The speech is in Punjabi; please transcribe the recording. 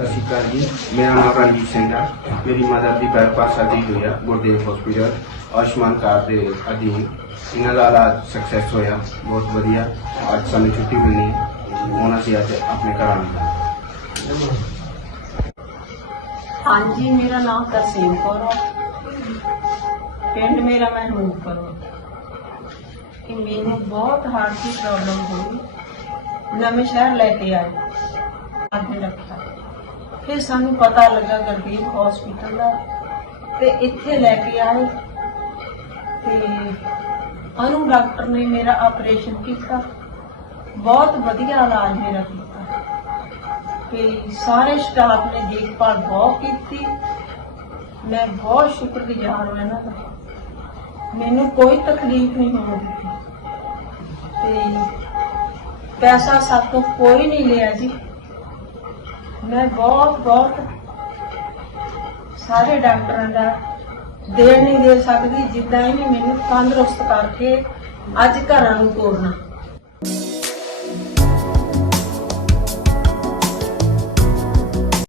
ਸ਼੍ਰੀ ਅਕਾਲ ਜੀ ਮੇਰਾ ਨਾਮ ਰਣਜੀਤ ਸਿੰਘ ਹੈ ਮੇਰੀ ਮਦਰ ਦੀ ਬਾਈਪਾਸ ਸਰਜਰੀ ਹੋਈ ਆ ਗੁਰਦੇਵ ਹਸਪੀਟਲ ਆਯੁਸ਼ਮਾਨ ਕਾਰਡ ਦੇ ਅਧੀਨ ਇਹਨਾਂ ਦਾ ਇਲਾਜ ਸਕਸੈਸ ਹੋਇਆ ਬਹੁਤ ਵਧੀਆ ਅੱਜ ਸਾਨੂੰ ਛੁੱਟੀ ਮਿਲੀ ਹੁਣ ਅਸੀਂ ਅੱਜ ਆਪਣੇ ਘਰ ਆਉਣਾ ਹਾਂਜੀ ਮੇਰਾ ਨਾਮ ਤਰਸੇਮ ਕੌਰ ਹੈ ਪਿੰਡ ਮੇਰਾ ਮਹਿਮੂਦਪੁਰ ਹੈ ਕਿ ਮੈਨੂੰ ਬਹੁਤ ਹਾਰਟ ਦੀ ਪ੍ਰੋਬਲਮ ਹੋਈ ਨਵੇਂ ਸ਼ਹਿਰ ਲੈ ਕੇ ਆਏ ਆਦਮੀ ਰੱਖਿਆ ਫਿਰ ਸਾਨੂੰ ਪਤਾ ਲੱਗਾ ਗਰਦੀਪ ਹਸਪੀਟਲ ਦਾ ਤੇ ਇੱਥੇ ਲੈ ਕੇ ਆਏ ਤੇ ਅਨੂ ਡਾਕਟਰ ਨੇ ਮੇਰਾ ਆਪਰੇਸ਼ਨ ਕੀਤਾ। ਬਹੁਤ ਵਧੀਆ ਇਲਾਜ ਮੇਰਾ ਕੀਤਾ। ਤੇ ਸਾਰੇ ਸਟਾਫ ਨੇ ਦੇਖਭਾਲ ਬਹੁਤ ਕੀਤੀ। ਮੈਂ ਬਹੁਤ ਸ਼ੁਕਰਗੁਜ਼ਾਰ ਹਾਂ ਇਹਨਾਂ ਦਾ। ਮੈਨੂੰ ਕੋਈ ਤਕਲੀਫ ਨਹੀਂ ਹੋਣ ਦਿੱਤੀ। ਤੇ ਪੈਸਾ ਸਾਤੋਂ ਕੋਈ ਨਹੀਂ ਲਿਆ ਜੀ। ਮੈਂ ਬਹੁਤ ਬਹੁਤ ਸਾਰੇ ਡਾਕਟਰਾਂ ਦਾ ਦੇਣ ਨਹੀਂ ਦੇ ਸਕਦੀ, ਜਿੱਦਾਂ ਇਹਨੇ ਮੈਨੂੰ ਤੰਦਰੁਸਤ ਕਰਕੇ ਅੱਜ ਘਰਾਂ ਨੂੰ ਤੋਰਨਾ।